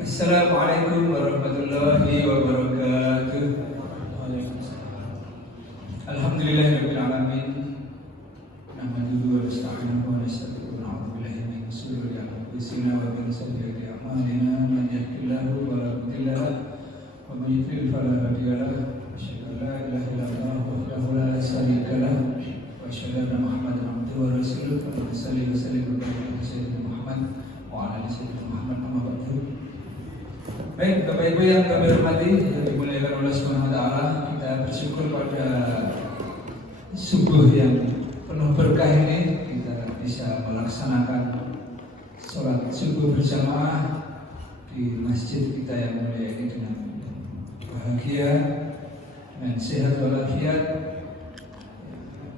Assalamualaikum warahmatullahi wabarakatuh. Alhamdulillahirabbil alamin. Nahmaduhu wa nasta'inuhu wa nastaghfiruh wa na'udzu billahi min shururi anfusina wa min sayyiati a'malina. Man yahdihillahu fala mudilla lahu wa man yudlil fala hadiya lahu. Asyhadu an la ilaha illallah wahdahu la syarika lahu wa asyhadu anna Muhammadan abduhu wa rasuluh. Sallallahu alaihi wa sallam ala sayyidina Muhammad wa ala ali sayyidina Muhammad amma ba'du. Baik, Bapak Ibu yang kami hormati, yang dimuliakan oleh Subhanahu wa Ta'ala, kita bersyukur pada subuh yang penuh berkah ini kita bisa melaksanakan sholat subuh berjamaah di masjid kita yang mulia ini dengan bahagia, dengan sehat walafiat,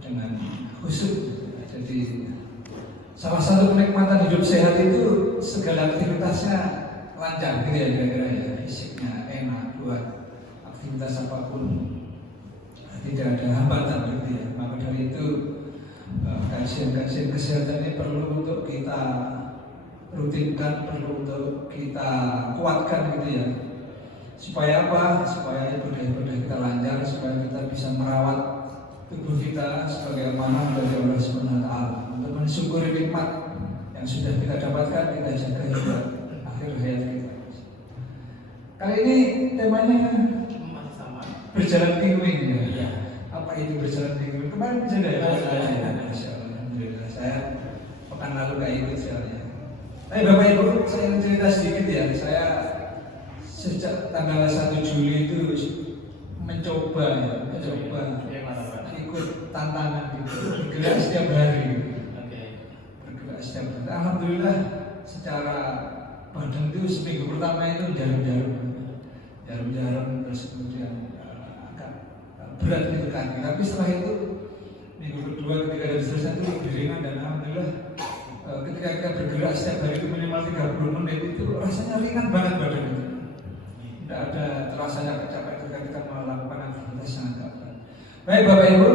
dengan khusyuk. Jadi salah satu kenikmatan hidup sehat itu segala aktivitasnya lancar, gitu ya, kira-kira ya, fisiknya enak buat aktivitas apapun, tidak ada hambatan, gitu ya. Maka dari itu kajian-kajian kesehatan ini perlu untuk kita rutinkan, perlu untuk kita kuatkan, gitu ya. Supaya apa? Supaya ibadah-ibadah kita lancar, supaya kita bisa merawat tubuh kita sebagai amanah dari Allah Subhanahu wa Ta'ala. Untuk mensyukuri nikmat yang sudah kita dapatkan, kita jaga hingga akhir hayat kita. Kali ini temanya berjalan pinguin, ya. Apa itu berjalan pinguin? Kemarin bisa ya? Masya Allah, alhamdulillah. Saya pekan lalu gak ikut soalnya. Tapi Bapak Ibu, saya cerita sedikit ya. Saya sejak tanggal 1 Juli itu mencoba ikut tantangan gitu, bergerak setiap hari. Bergerak setiap hari. Alhamdulillah, secara badan itu seminggu pertama itu jarum-jarum, terus kemudian agak berat gitu kan. Tapi setelah itu minggu kedua, ketiga dan seterusnya itu lebih ringan, dan alhamdulillah ketika kita bergerak setiap hari itu minimal 30 menit itu rasanya ringan banget badan itu. Tidak ada terasa capek-capek ketika kita melakukan aktivitas yang agak berat. Baik Bapak Ibu,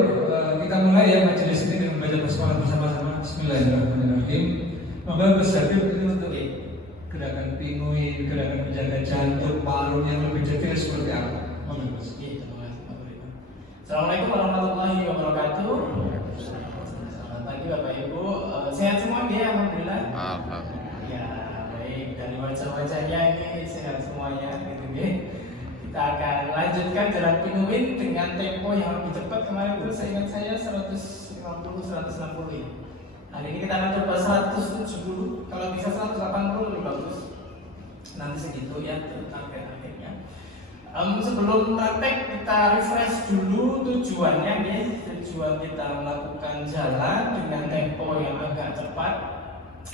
kita mulai ya majelis ini dengan membaca basmalah bersama-sama. Bismillahirrahmanirrahim. Moga bersabar ini untuk gerakan pinguin, gerakan menjaga jantung, paru yang lebih detail seperti apa? Assalamualaikum warahmatullahi wabarakatuh. Selamat pagi Bapak Ibu. Sehat semua dia, alhamdulillah. Ya, baik. Dari wajah-wajahnya ini sehat semuanya, gitu ya. Kita akan lanjutkan jalan pinguin dengan tempo yang lebih cepat. Kemarin itu saya ingat saya 150-160 ya. Hari ini kita akan coba 170, kalau bisa 180 lebih bagus. Nanti segitu ya target-targetnya. Sebelum praktek kita refresh dulu tujuannya nih. Tujuan kita melakukan jalan dengan tempo yang agak cepat.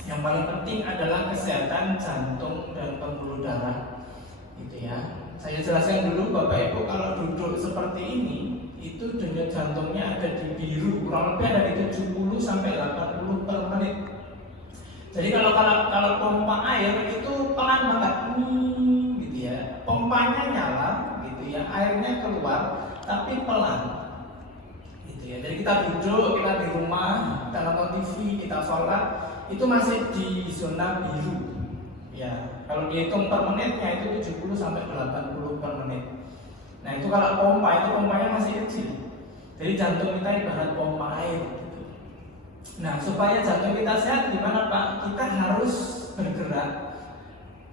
Yang paling penting adalah kesehatan jantung dan pembuluh darah. Gitu ya. Saya jelaskan dulu Bapak Ibu, kalau duduk seperti ini itu denyut jantungnya ada di biru, kurang lebih ada di 70 sampai 80 per menit. Jadi kalau pompa air itu pelan banget, gitu ya. Pompanya nyala, gitu ya. Airnya keluar, tapi pelan, gitu ya. Jadi kita duduk, kita di rumah, kita nonton TV, kita sholat, itu masih di zona biru. Ya, kalau dihitung per menitnya itu 70 sampai 80 per menit. Nah itu kalau pompa, itu pompanya masih kecil. Jadi jantung kita ibarat pompa air gitu. Nah supaya jantung kita sehat gimana Pak? Kita harus bergerak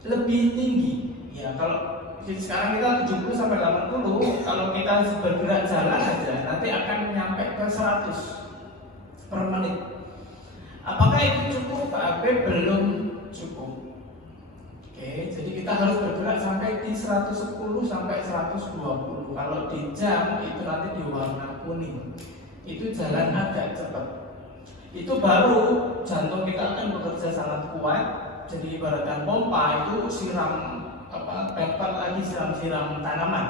lebih tinggi. Ya kalau sekarang kita 70 sampai 80, kalau kita bergerak jalan aja nanti akan nyampe ke 100 per menit. Apakah itu cukup Pak? Belum cukup. Oke, jadi kita harus bergerak sampai di 110 sampai 120. Kalau di jam itu nanti di warna kuning. Itu jalan agak cepat. Itu baru jantung kita akan bekerja sangat kuat. Jadi ibaratkan pompa itu siram pepet lagi siram tanaman.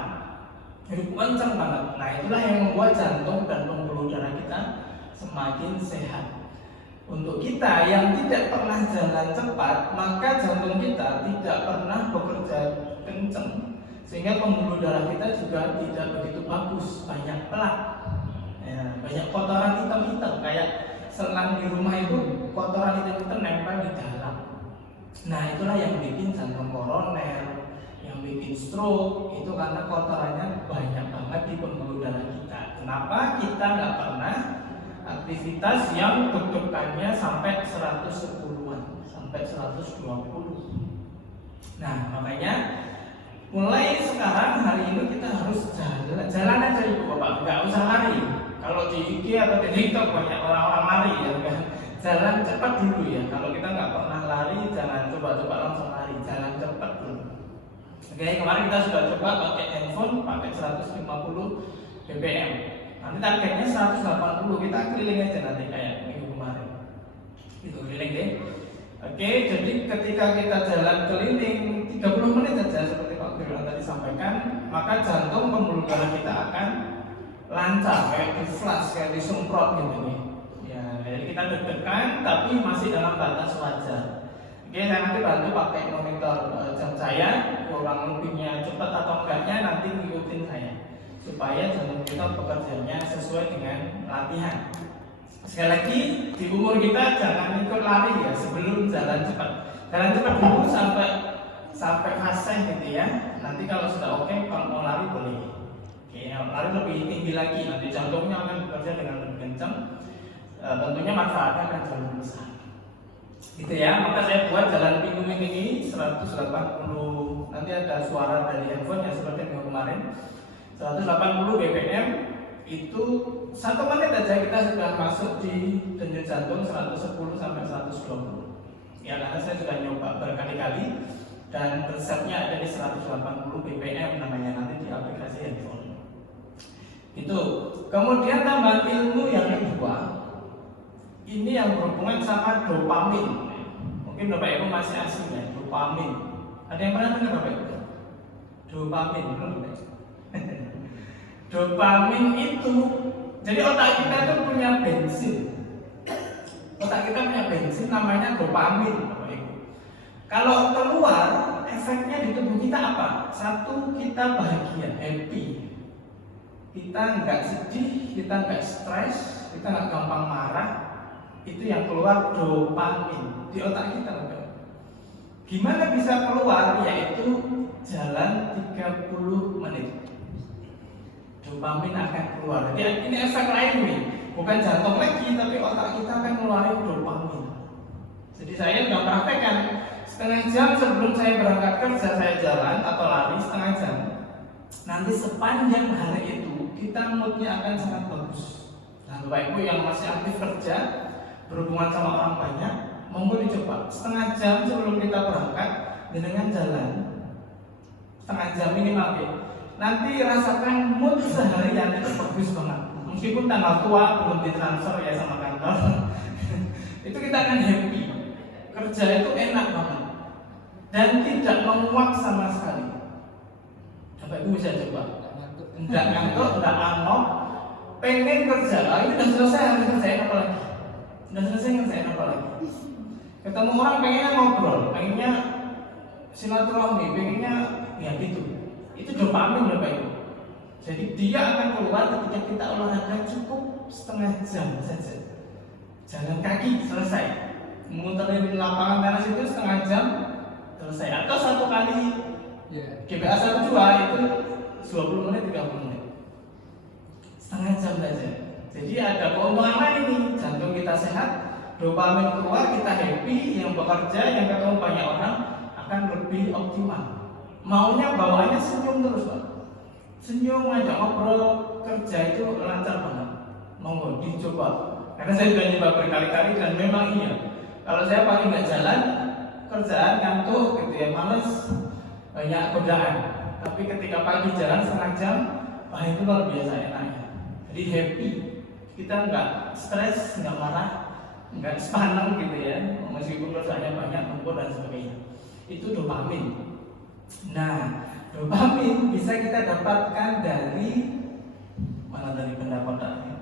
Jadi kencang banget. Nah itulah yang membuat jantung dan pembuluh darah kita semakin sehat. Untuk kita yang tidak pernah jalan cepat, maka jantung kita tidak pernah bekerja kencang, sehingga pembuluh darah kita juga tidak begitu bagus, banyak plak, ya, banyak kotoran hitam-hitam kayak selang di rumah itu kotoran hitam-hitam nempel di dalam. Nah itulah yang bikin jantung koroner, bikin stroke itu karena kotorannya banyak banget di pembuluh darah kita. Kenapa kita nggak pernah aktivitas yang tuntutannya sampai 110-an, sampai 120. Nah, makanya mulai sekarang hari ini kita harus jalan aja ibu bapak, nggak usah lari. Kalau di IG atau di TikTok banyak orang-orang lari ya kan. Jalan cepat dulu ya. Kalau kita nggak pernah lari, jangan coba-coba langsung lari, jalan cepat dulu. Oke, kemarin kita sudah coba pakai handphone, pakai 150 BPM. Nanti targetnya 180, kita keliling aja nanti kayak minggu kemarin. Itu keliling deh. Oke, jadi ketika kita jalan keliling 30 menit saja seperti Pak Firman tadi sampaikan, maka jantung pembuluh darah kita akan lancar, kayak di flash, kayak disemprot gitu nih. Ya, jadi kita deg-degan tapi masih dalam batas wajar. Oke, saya nanti bantu pakai monitor jam saya, kurang lebihnya cepat atau enggaknya nanti ngikutin saya, supaya jantung kita bekerjanya sesuai dengan latihan. Sekali lagi, di umur kita jangan ikut lari ya sebelum jalan cepat. Jalan cepat dulu sampai fase gitu ya. Nanti kalau sudah oke, kalau mau lari boleh. Oke, lari lebih tinggi lagi, nanti jantungnya akan bekerja dengan lebih kencang. Tentunya manfaatnya akan jauh lebih besar. Gitu ya, maka saya buat jalan minggu ini 180. Nanti ada suara dari handphone yang seperti minggu kemarin. 180 BPM. Itu 1 menit aja kita sudah masuk di denyut jantung 110 sampai 120. Ya, karena saya sudah nyoba berkali-kali dan resepnya ada di 180 BPM namanya nanti di aplikasi handphone. Itu. Kemudian tambahan ilmu yang kedua, ini yang berhubungan sama dopamin. Mungkin Bapak Ibu masih asing ya, dopamin. Ada yang pernah dengar Bapak Ibu? Dopamin, belum? Dopamin itu, jadi otak kita itu punya bensin. Otak kita punya bensin namanya dopamin, Bapak Ibu. Kalau keluar, efeknya di tubuh kita apa? Satu, kita bahagia, happy. Kita nggak sedih, kita nggak stres, kita nggak gampang marah. Itu yang keluar dopamin di otak kita, Bapak Ibu. Gimana bisa keluar? Yaitu jalan 30 menit. Dopamin akan keluar. Jadi ini efek lain nih, bukan jantung lagi, tapi otak kita akan ngeluarin dopamin. Jadi saya sudah praktekkan setengah jam sebelum saya berangkat kerja, saya jalan atau lari setengah jam. Nanti sepanjang hari itu kita moodnya akan sangat bagus. Nah, Bapak Ibu yang masih aktif kerja, berhubungan sama orang banyak, monggo dicoba setengah jam sebelum kita berangkat dengan jalan setengah jam minimal ya. Nanti rasakan mood seharian itu bagus banget. Meskipun tanggal tua belum ditransfer ya sama kantor, itu kita akan happy. Kerja itu enak banget dan tidak menguap sama sekali. Bapak Ibu bisa coba. Enggak ngantuk, enggak anok, pengen kerja. Ini udah selesai, harus kerjain apa lagi? Udah selesai kerjain apa lagi? Ketemu orang pengennya ngobrol, pengennya silaturahmi, pengennya ya gitu. Itu dopamin Bapak Ibu. Jadi dia akan keluar ketika kita olahraga cukup setengah jam saja. Jalan kaki selesai. Muterin lapangan tenis itu setengah jam selesai. Atau satu kali GPA 1-2 itu 20 menit 30 menit. Setengah jam saja. Jadi ada keuntungan lain ini. Jantung kita sehat, dopamin keluar, kita happy, yang bekerja, yang ketemu banyak orang akan lebih optimal. Maunya bawaannya senyum terus Pak. Senyum aja, ngobrol, kerja itu lancar banget. Monggo dicoba. Karena saya sudah nyoba berkali-kali dan memang iya. Kalau saya paling nggak jalan, kerjaan ngantuk gitu ya, males, banyak godaan. Tapi ketika pagi jalan setengah jam, wah itu luar biasa enaknya. Jadi happy. Kita nggak stres, nggak marah, nggak sepanang gitu ya. Meskipun kerjanya banyak, kumpul dan sebagainya. Itu dopamin. Nah, dopamin bisa kita dapatkan dari mana, dari pendapatannya.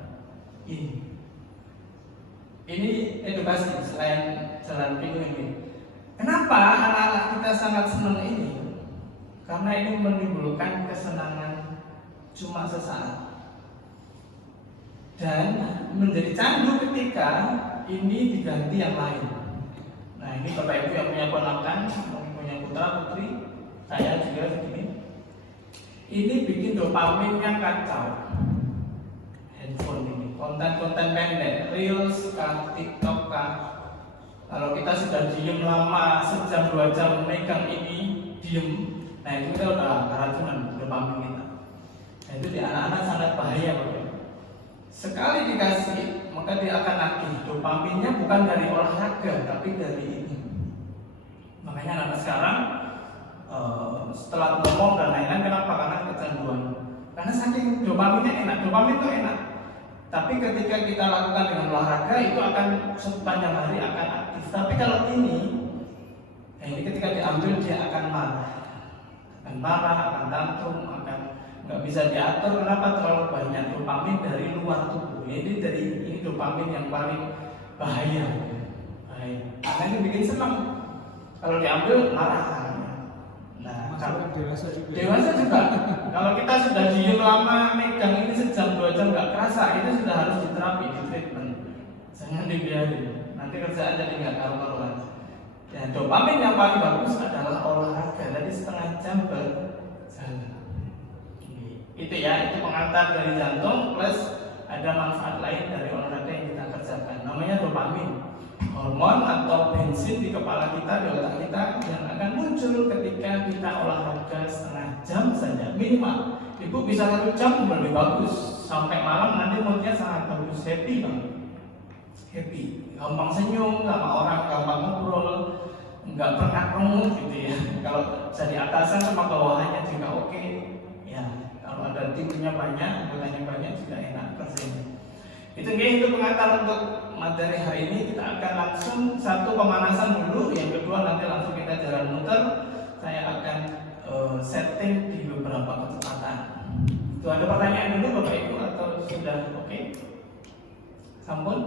Ini edukasi selain jalan minggu ini. Kenapa anak-anak kita sangat senang ini? Karena ini menimbulkan kesenangan cuma sesaat dan menjadi candu ketika ini diganti yang lain. Nah, ini Bapak Ibu yang punya ponakan, punya putra putri, saya juga begini. Ini bikin dopaminnya kacau. Handphone ini, konten-konten pendek, reels kah, TikTok kah. Kalau kita sudah diem lama, sejam 2 jam megang ini, diem, nah itu kita udah keracunan dopamin kita. Nah itu di anak-anak sangat bahaya Bapak. Sekali dikasih, maka dia akan nagih. Dopaminnya bukan dari olahraga, tapi dari ini. Makanya anak sekarang setelah ngomong dan lain-lain, kenapa? Karena kecanduan. Karena saking dopaminnya enak, dopamin itu enak. Tapi ketika kita lakukan dengan olahraga itu akan sepanjang hari akan aktif. Tapi kalau ini, nah ini ketika diambil dia akan marah, akan tantrum, akan nggak bisa diatur. Kenapa? Terlalu banyak dopamin dari luar tubuh. Ini dopamin yang paling bahaya. Karena ini bikin senang. Kalau diambil marah. Nah, kalau dewasa juga. Kalau kita sudah diem lama, megang ini sejam 2 jam nggak kerasa, itu sudah harus diterapi, di treatment. Jangan dibiarin. Nanti kerjaan jadi nggak karu-karuan. Dan dopamin yang paling bagus adalah olahraga. Jadi setengah jam berjalan. Itu ya, itu pengantar dari jantung plus ada manfaat lain dari olahraga yang kita kerjakan. Namanya dopamin. Hormon atau bensin di kepala kita, di otak kita yang akan muncul ketika kita olahraga setengah jam saja minimal. Ibu bisa 1 jam lebih bagus, sampai malam nanti moodnya sangat bagus, happy banget. Happy, gampang senyum sama orang, gampang ngobrol, nggak pernah remuk gitu ya. Kalau jadi atasan sama bawahannya juga oke. Ya, kalau ada timnya banyak, anggotanya banyak juga enak kerjanya. Itu pengantar untuk materi hari ini. Kita akan langsung satu pemanasan dulu, yang kedua nanti langsung kita jalan muter. Saya akan setting di beberapa kecepatan. Itu ada pertanyaan dulu Bapak Ibu atau sudah oke? Sampun?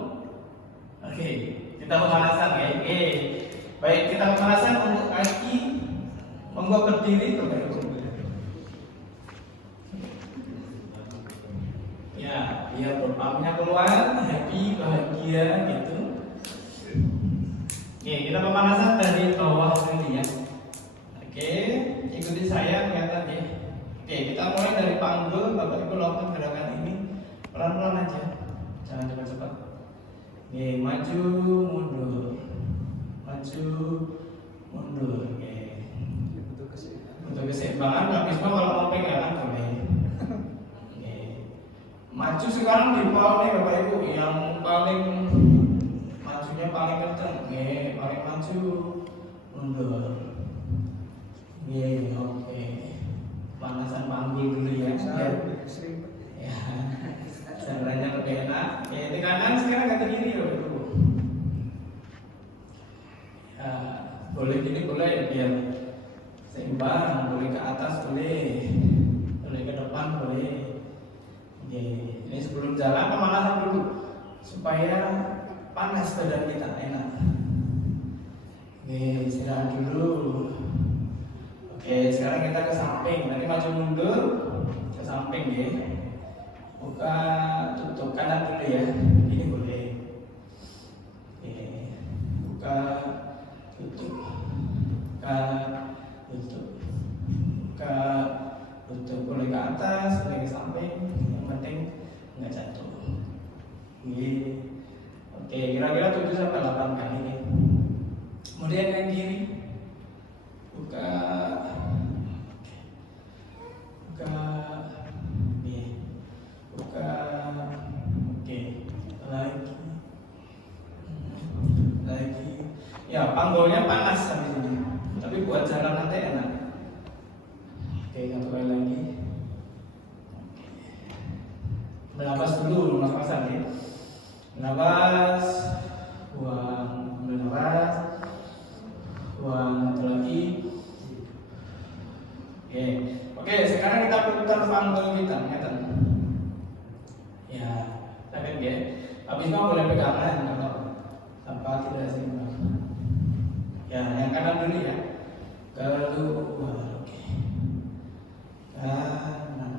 Oke, kita pemanasan ya. Baik, kita pemanasan untuk kaki. Monggo berdiri Bapak Ibu. Ya, biar dopaminnya keluar, happy, bahagia gitu. Oke, kita pemanasan dari bawah dulu ya. Oke, ikuti saya kelihatan ya. Oke, kita mulai dari panggul. Bapak Ibu lakukan gerakan ini pelan-pelan aja, jangan cepat-cepat. Oke, maju, mundur, maju, mundur. Oke, untuk keseimbangan. Habis itu kalau mau pegangan boleh. Maju sekarang di bawah nih Bapak Ibu, yang paling majunya paling kencang, paling maju, mundur. Oke. Pemanasan panggul dulu ya. Ya. Caranya lebih enak. Di kanan sekarang ganti kiri Bapak Ibu. Ya, boleh gini boleh biar seimbang, boleh ke atas boleh ke depan boleh. Ini sebelum jalan pemanasan dulu supaya panas badan kita enak. Istirahat dulu. Sekarang kita ke samping. Nanti maju mundur ke samping ya. Buka tutup kanan dulu ya. Ini boleh. Buka tutup. Buka tutup. Buka tutup. Boleh ke atas, boleh ke samping. Penting nggak jatuh. Oke, kira-kira 7-8 kali nih. Kemudian yang kiri, buka, buka, buka, oke, lagi. Ya, panggulnya panas habis ini, tapi buat jalan nanti enak. Oke, satu kali lagi. Bernapas dulu, mas-masan ya. Bernapas, buang, bernapas, buang, satu lagi. Oke, sekarang kita putar panggul kita, ngeten. Ya, sakit ya. Habis itu boleh pegangan kalau tanpa tidak seimbang. Ya, yang kanan dulu ya. Keluar, oke. Kanan,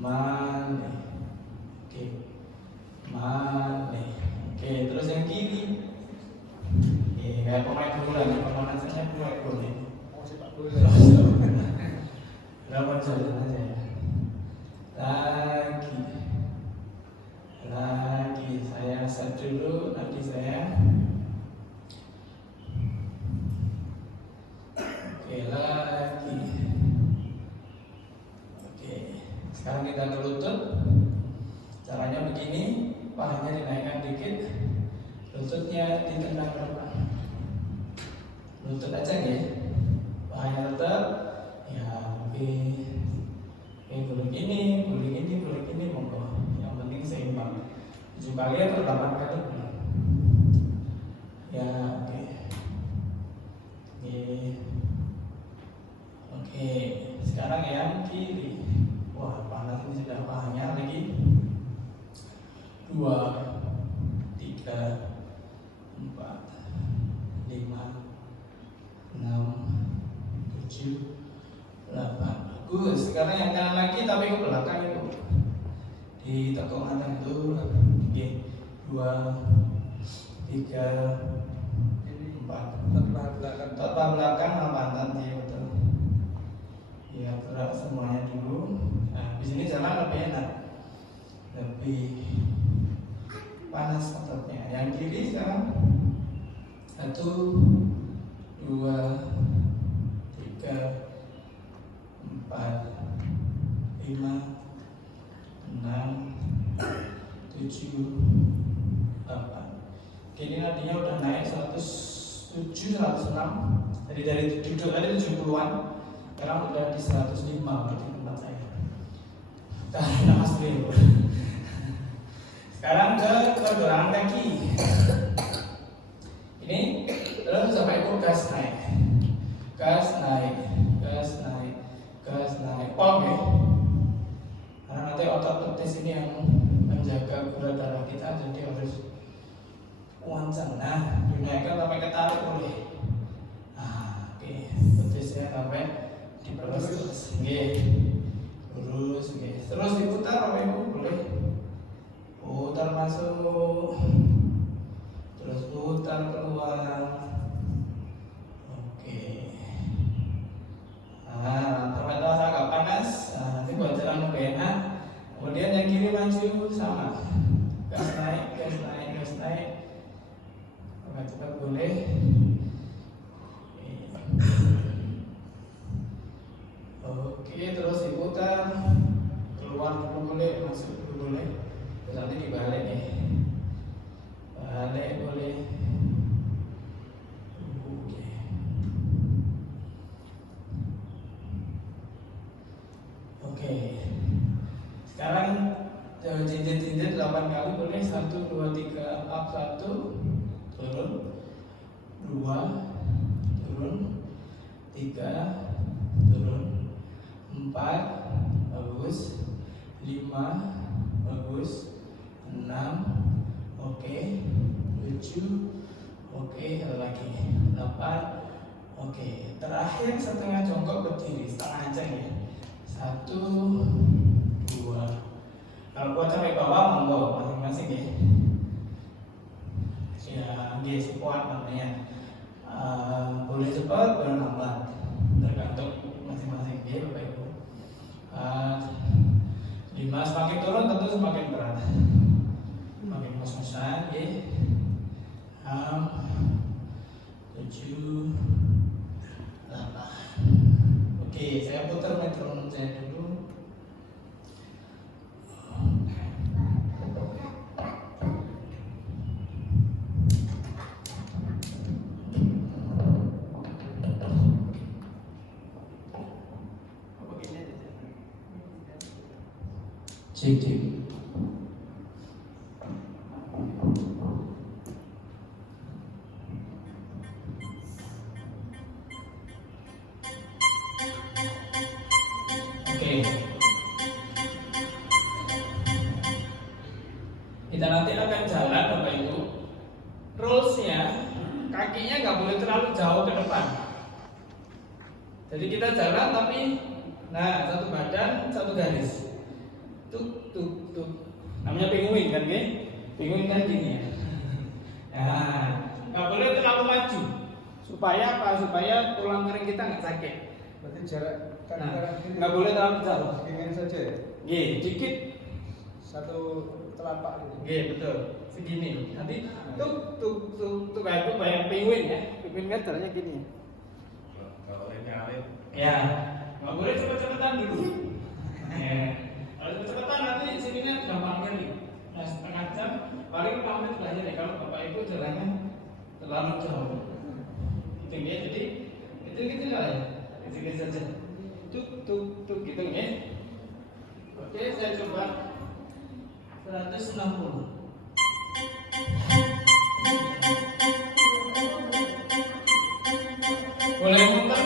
balik, oke, balik, oke, terus yang kiri, kayak pemain bola, pemanasannya boleh. Berapa jalan aja ya. Lagi saya set dulu, nanti saya oke lagi. Oke, sekarang kita ke lutut. Caranya begini, pahanya dinaikkan dikit, lututnya ditendang ke depan. Lutut aja ya, pahanya tetap. Ya, oke. Boleh gini, monggo. Yang penting seimbang. 7 kali atau 8 kali. Ya, oke. Oke, sekarang yang kiri. Wah, panas ini sudah pahanya lagi. 2, 3, 4, 5, 6, 7, 8. Bagus. Sekarang yang kanan lagi tapi ke belakang itu. Ditekuk kanan itu. Oke. 2, 3, 4. Tepat belakang pantat dia betul. Ya, gerak semuanya dulu. Nah, di sini jalan lebih enak. Lebih panas ototnya. Yang kiri sekarang 1, 2, 3, 4, 5, 6, 7, 8. Kini nadinya udah naik 107, 106. Jadi dari duduk tadi 70-an, sekarang udah di 105 berarti tempat saya. Karena asli. Sekarang ke pergelangan kaki. Ini terus sampai itu gas naik. Gas naik. Pom ya. Karena nanti otot betis ini yang menjaga gula darah kita, jadi harus wancang. Nah, dinaikkan sampai ketarik boleh. Nah, oke, betisnya sampai diperluas terus. Oke, lurus. Oke, terus diputar apa ibu boleh? Putar masuk, terus putar keluar. Oke. Nah, terasa agak panas. Nah, nanti buat jalan lebih enak. Kemudian yang kiri maju sama. Gas naik. Agak cepat boleh. Oke, terus diputar. Keluar dulu boleh, masuk dulu boleh. Terus nanti dibalik nih. Balik boleh. Oke. Sekarang jinjit 8 kali boleh. 1, 2, 3 up 1, turun 2, turun 3, turun 4, bagus 5, bagus 6, oke 7, oke lagi 8, oke. Terakhir setengah jongkok berdiri, setengah aja ya. 1, 2. Kalau kuat sampai bawah monggo masing-masing ya. Ya, dia kuat namanya. Boleh cepat, boleh lambat, tergantung masing-masing dia Bapak Ibu. 5 semakin turun tentu semakin berat. Semakin ngos-ngosan ya. 6, 7, 8. Oke, saya putar metronom saya dulu. Cek. Kita nanti akan jalan Bapak Ibu. Rulesnya kakinya nggak boleh terlalu jauh ke depan. Jadi kita jalan tapi satu badan satu garis. Tuk. Namanya penguin kan Penguin kan gini ya. Nggak boleh terlalu maju Supaya apa? Supaya tulang kering kita nggak sakit. Berarti jarak Nah, nggak boleh terlalu jauh. segini saja ya? Gih, dikit. Satu telapak gitu. Gih, betul. Segini. Nanti tuh kayak penguin ya. Penguin kan caranya gini. Kalau ini awet. Ya, nggak boleh cepet-cepetan dulu. Ya. Kalau cepet-cepetan nanti sininya gampang nyeri. Nah, setengah jam paling 4 menit belajar ya. Kalau bapak ibu jalannya terlalu jauh. Gitu ya. Jadi kecil-kecil lah ya. Kecil-kecil saja. Tuh gitu ya. Oke, saya coba 160. Boleh muter?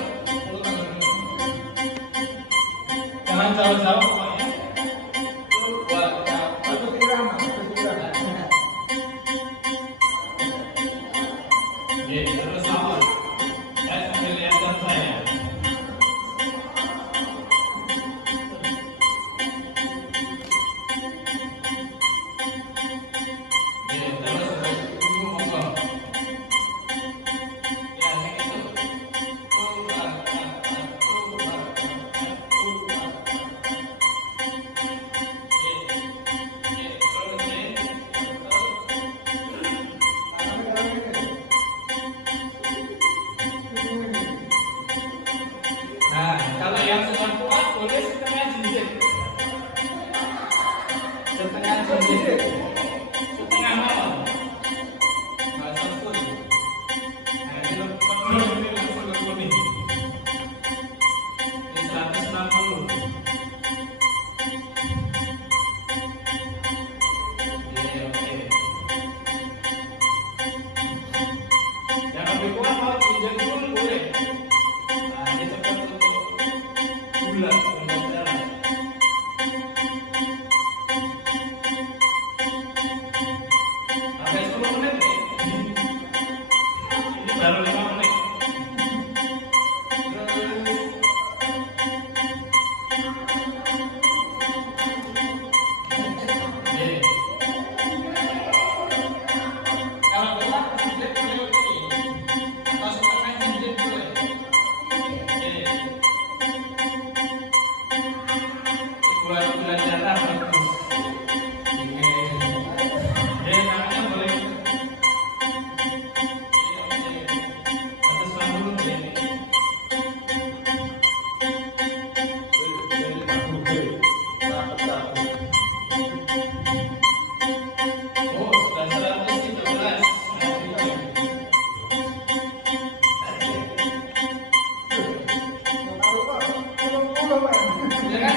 Jangan jauh-jauh pokoknya. Tuh, buat Satu irama, satu irama. Oke, terus sama. Saya sambil lihat jam saya. Oke, terus tunggu monggo. Ya, segitu. Nah, kalau yang sudah kuat boleh setengah jinjit. Setengah jinjit. Setengah mal. Bahasa full. Nah, ini langsung ke kuning. Ini 160. Oke. Yang lebih kuat mau jinjit full boleh. Nah, ini cepat untuk bulat untuk jalan. Sampai 10 menit nih. Ini baru 5 menit. Oke. Kalau kuat jinjit boleh begini. Atau setengah jinjit boleh. Oke. Buat bulan darah bagus. Oke. Tangannya boleh. Atas 60 ya. Oh, sudah 113. Ya kan?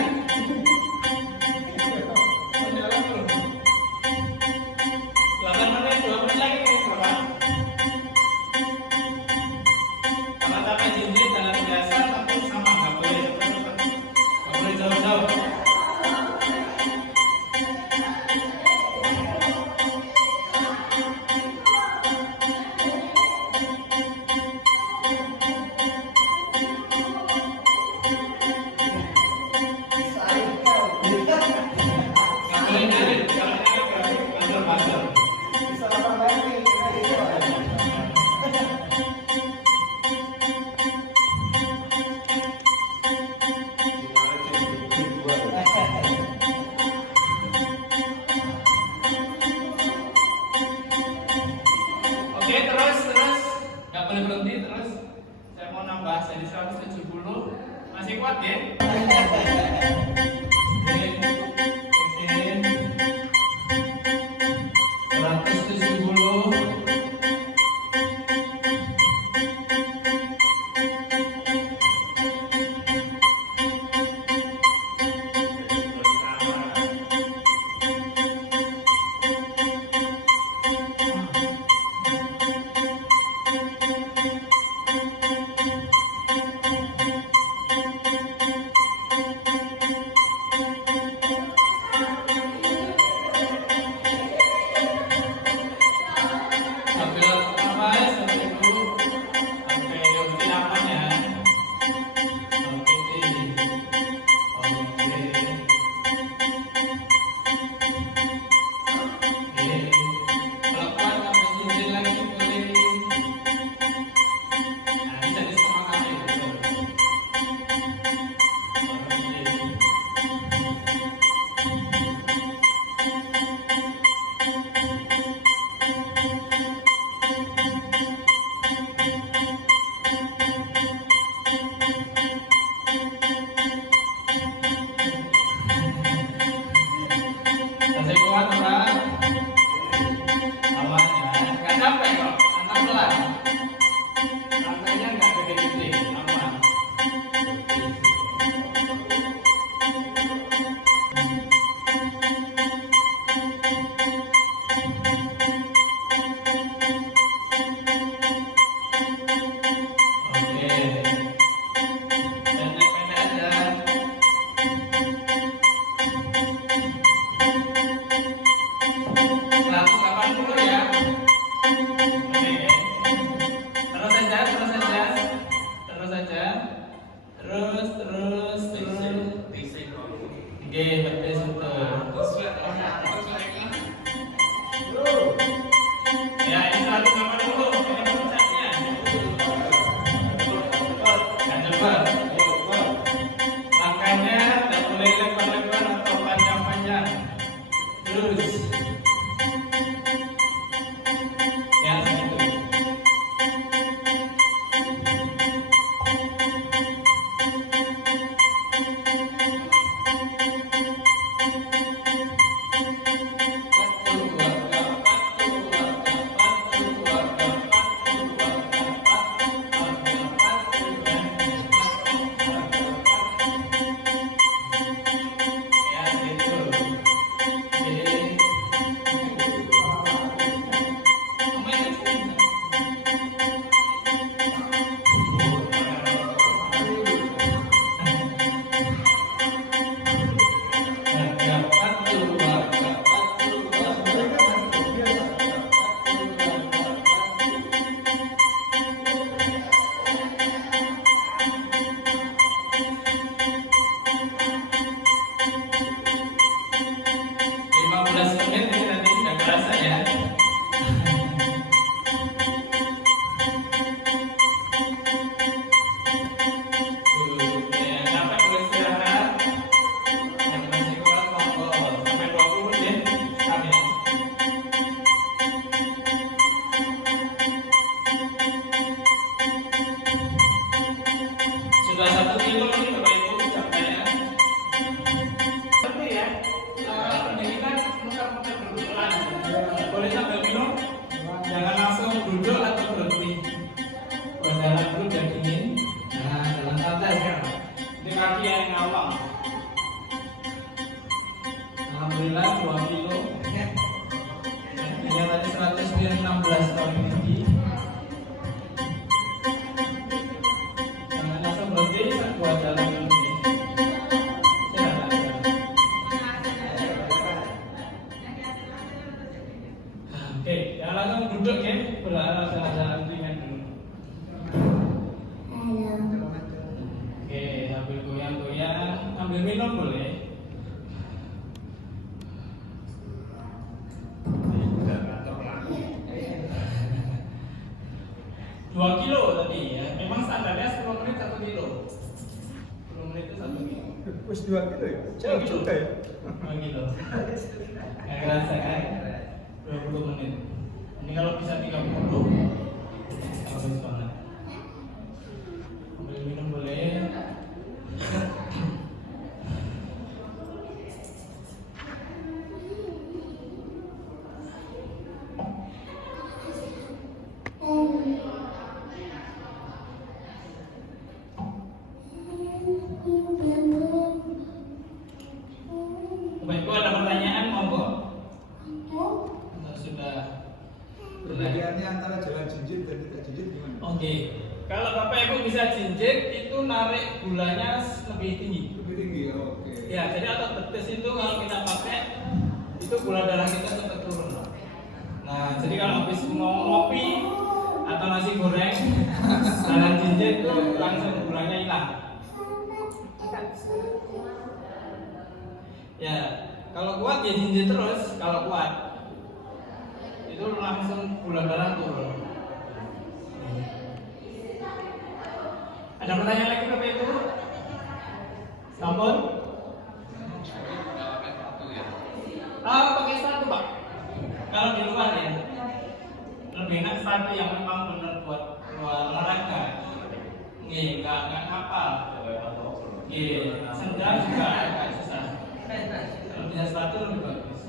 Jalan dulu. 8 menit, 2 menit lagi nih, Bapak. Kalau sampai jinjit jalan biasa, tapi sama, nggak boleh cepet-cepet. Nggak boleh jauh-jauh. Nggak boleh nyari, kalau nyari berarti bandel-bandel. Bisa 8 kali. Oke, terus nggak boleh berhenti terus. Saya mau nambah jadi 170. Masih kuat ya? Oke. 170. Oke. Pendek-pendek aja. 180 ya. Oke. Terus saja, terus saja. Terus saja. Terus. Oke, betul betul. Ya, ini 180. Ini puncaknya. Nah, coba. Langkahnya tidak boleh lebar-lebar atau panjang-panjang. Terus. Ya, segitu. Ya, segitu. Oke. Menit ini nanti nggak kerasa ya. Capek boleh istirahat. Yang masih kuat monggo sampai 20 deh. Sekali. Sudah 1 kilo nih Bapak Ibu capeknya. Tapi ya, pendidikan muter-muter berjalan. Boleh sambil minum, jangan langsung duduk atau berhenti. Jalan dulu dan dingin. Nah, jalan santai sekarang. Ini kaki yang ngawang. Alhamdulillah 2 kilo. Dia tadi 116 tahun tinggi. Jangan langsung berhenti, buat jalan dulu. Oke, jangan langsung duduk ya, berjalan ringan dulu. Oke, sambil goyang-goyang, sambil minum boleh. Dua kilo tadi ya, memang standarnya 10 menit 1 kilo. 10 menit itu 1 kilo. Wis 2 kilo ya? Jauh juga ya? 2 kilo. Nggak kerasa kan? 20 menit. Ini kalau bisa 30, bagus banget. Ambil minum boleh. Bapak Ibu ada pertanyaan monggo. Sudah. Perbedaannya antara jalan jinjit dan tidak jinjit gimana? Oke. Kalau Bapak Ibu bisa jinjit itu narik gulanya lebih tinggi. Lebih tinggi, oke. Ya, jadi otot betis itu kalau kita pakai itu gula darah kita cepat turun. Nah, jadi kalau habis mau ngopi atau nasi goreng, jalan jinjit itu langsung gulanya hilang. Ya, kalau kuat ya jinjit terus. Kalau kuat itu langsung gula darah turun. Ada pertanyaan lagi Bapak Ibu? Sampun? Pakai sepatu Pak. Kalau di luar ya, lebih enak sepatu yang memang benar buat olahraga. Nih, nggak kapal. Nih, sendal juga agak susah. Kalau bisa sepatu lebih bagus.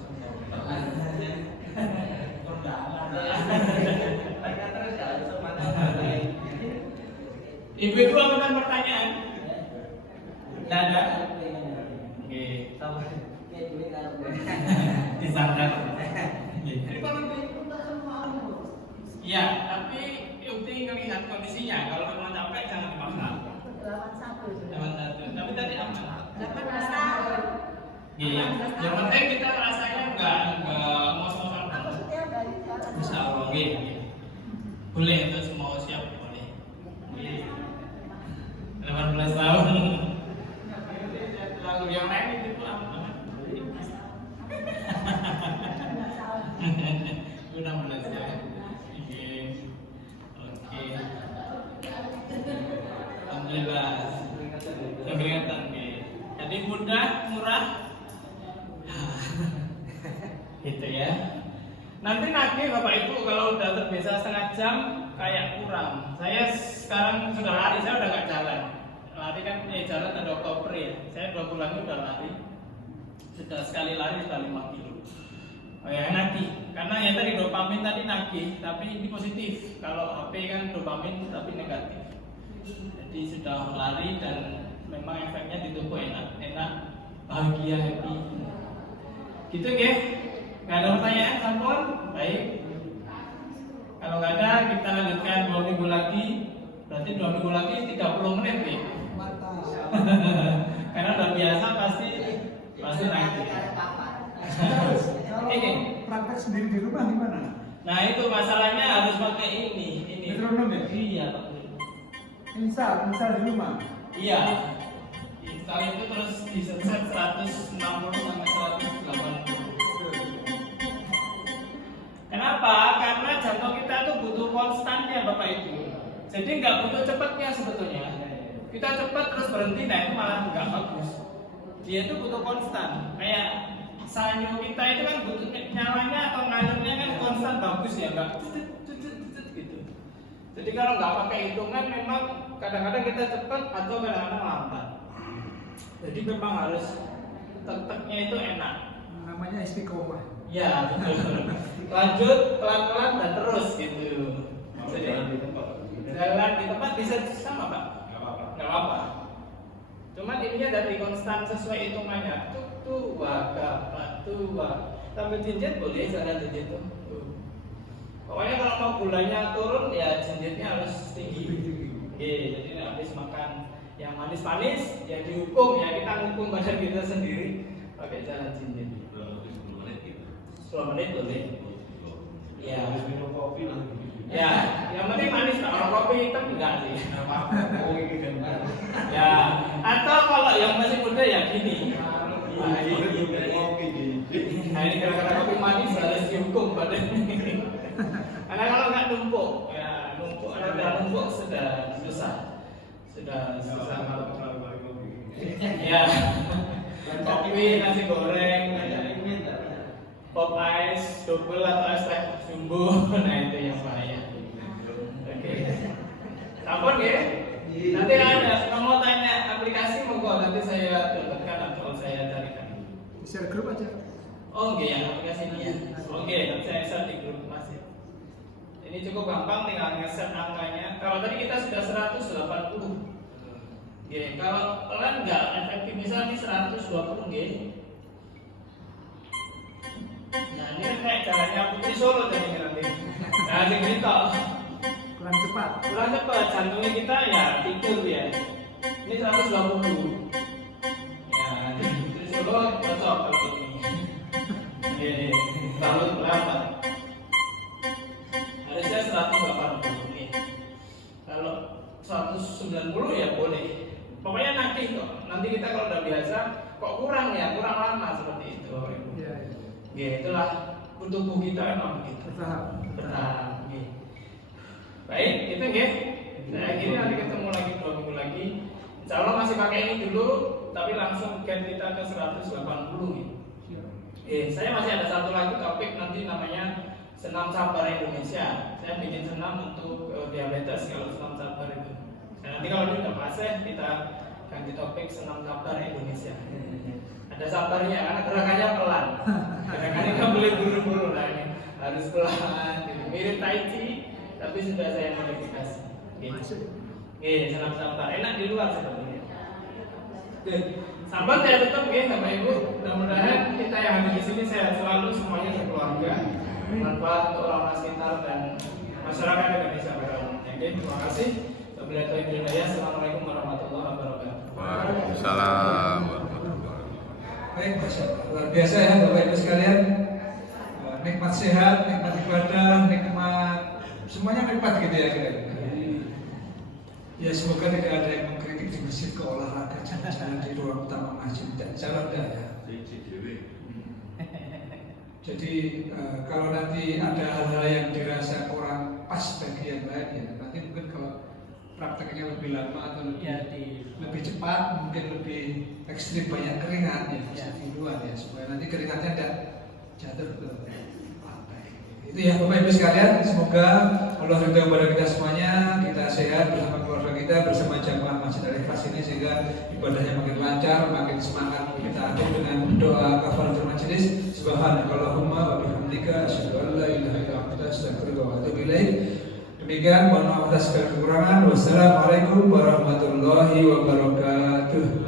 Ibu-ibu akan pertanyaan? Tidak ada? Oke. Disandar. Iya, tapi Ukti ngelihat kondisi kondisinya. Kalau memang capek jangan dipaksa. 81. Tapi tadi aman. 18. Iya. Yang penting kita rasanya enggak ngos-ngosan banget. Insya Allah, iya. Boleh untuk semua usia boleh. Iya. 18 tahun. Lalu yang lain itu aman. Itu 16 ya. Oke. Alhamdulillah. Keringatan nih. Jadi mudah, murah. Gitu ya. Nanti Bapak Ibu kalau udah terbiasa setengah jam kayak kurang. Saya sekarang sudah lari, saya udah nggak jalan. Lari kan jalan ada Oktober ya. Saya 2 bulan ini udah lari. Sudah sekali lari sudah 5 kilo. Oh ya nagih, karena ya tadi dopamin tadi nagih, tapi ini positif. Kalau HP kan dopamin tapi negatif. Jadi sudah lari dan memang efeknya di tubuh enak, bahagia, happy. Gitu ya. Nggak ada pertanyaan, sampun? Baik. Kalau nggak ada, kita lanjutkan 2 minggu lagi. Berarti 2 minggu lagi 30 menit nih. Karena udah biasa pasti nanti. Kalau praktek sendiri di rumah gimana? Nah itu masalahnya harus pakai ini. Metronom ya? Iya Pak. Install di rumah. Iya. Install itu terus diset 160 sampai 180. Kenapa? Karena jantung kita tuh butuh konstannya Bapak Ibu. Jadi nggak butuh cepatnya sebetulnya. Kita cepat terus berhenti, nah itu malah nggak bagus. Dia itu butuh konstan. Kayak sanyo kita itu kan butuh nyalanya atau ngalirnya kan konstan bagus ya, nggak gitu. Jadi kalau nggak pakai hitungan memang kadang-kadang kita cepat atau kadang-kadang lambat. Jadi memang harus tetapnya itu enak. Namanya istiqomah. Ya betul. Lanjut pelan-pelan dan terus gitu. Jalan di tempat bisa sama Pak? Nggak apa-apa. Cuman ininya dari konstan sesuai hitungannya. Tua, sampai jinjit boleh jalan jinjit tuh. Pokoknya kalau mau gulanya turun ya jinjitnya harus tinggi. Oke, jadi habis makan yang manis-manis ya dihukum ya, kita hukum badan kita sendiri pakai jalan jinjit. 10 menit boleh. Ya. Habis minum kopi langsung. Ya, yang penting manis. Kalau kopi hitam enggak sih. Ya, atau kalau yang masih muda ya gini. Nah ini gara-gara kopi manis harus dihukum badan. Karena kalau nggak numpuk, ya numpuk, kalau udah numpuk sudah susah. Ya, kopi, nasi goreng, pop ice, double atau es teh jumbo, nah itu yang bahaya. Oke, sampun ya. Nanti ada mau tanya aplikasi monggo nanti saya dapatkan atau saya carikan. Share grup aja. Oh oke ya aplikasi ini ya. Oke, nanti saya share di grup masih. Ini cukup gampang, tinggal nge-set angkanya. Kalau tadi kita sudah 180. Oke, kalau pelan nggak efektif misalnya 120 G. Nah ini kayak jalannya Putri Solo tadi nanti. Nah sing gitu. Kurang cepat. Jantungnya kita ya tidur ya. Ini 120. Ya, di Putri Solo cocok kalau ini. Iya, terlalu lambat. Harusnya 180 nih. Kalau 190 ya boleh. Pokoknya nanti kok. Nanti kita kalau udah biasa kok kurang lama seperti itu. Iya. Ya itulah tubuh kita memang begitu. Bertahap. Baik, itu nggih. Saya kira nanti ketemu lagi 2 minggu lagi. Insya Allah masih pakai ini dulu, tapi langsung gen kita ke 180 gitu. Saya masih ada satu lagi topik nanti namanya senam sabar Indonesia. Saya bikin senam untuk diabetes kalau senam sabar itu. Nah, nanti kalau ini udah paseh kita ganti topik senam sabar Indonesia. Ada sabarnya karena gerakannya pelan. Gerakannya nggak boleh buru-buru lah ini. Harus pelan. Gitu. Mirip Tai Chi, tapi sudah saya modifikasi. Senam sabar. Enak di luar sebenarnya. Sahabat saya tetap ya Bapak Ibu, mudah-mudahan kita yang ada di sini sehat selalu semuanya sekeluarga, bermanfaat untuk orang sekitar dan masyarakat Indonesia pada umumnya. Terima kasih. Wabillahi taufiq wal hidayah. Assalamualaikum warahmatullahi wabarakatuh. Waalaikumsalam. Baik, Masya Allah. Luar biasa ya Bapak Ibu sekalian. Nikmat sehat, nikmat ibadah, nikmat semuanya nikmat gitu ya kira-kira. Ya semoga tidak ada yang mengkritik di masjid ke olahraga jalan-jalan di ruang utama masjid. Jangan ada ya. Jadi kalau nanti ada hal-hal yang dirasa kurang pas bagi yang lain ya nanti mungkin kalau prakteknya lebih lama atau lebih cepat, mungkin lebih ekstrim banyak keringat ya bisa duluan ya supaya nanti keringatnya tidak jatuh ke lantai. Itu ya Bapak Ibu sekalian, semoga Allah ridho kepada kita semuanya, kita sehat bersama keluarga kita, bersama jamaah Masjid Al-Ikhlas ini sehingga ibadahnya makin lancar, makin semangat. Kita akhiri dengan doa kafaratul majelis. Subhanakallahumma wa bihamdika asyhadu an la ilaha illa anta astaghfiruka wa atubu ilaik. Demikian, mohon maaf atas segala kekurangan. Wassalamualaikum warahmatullahi wabarakatuh.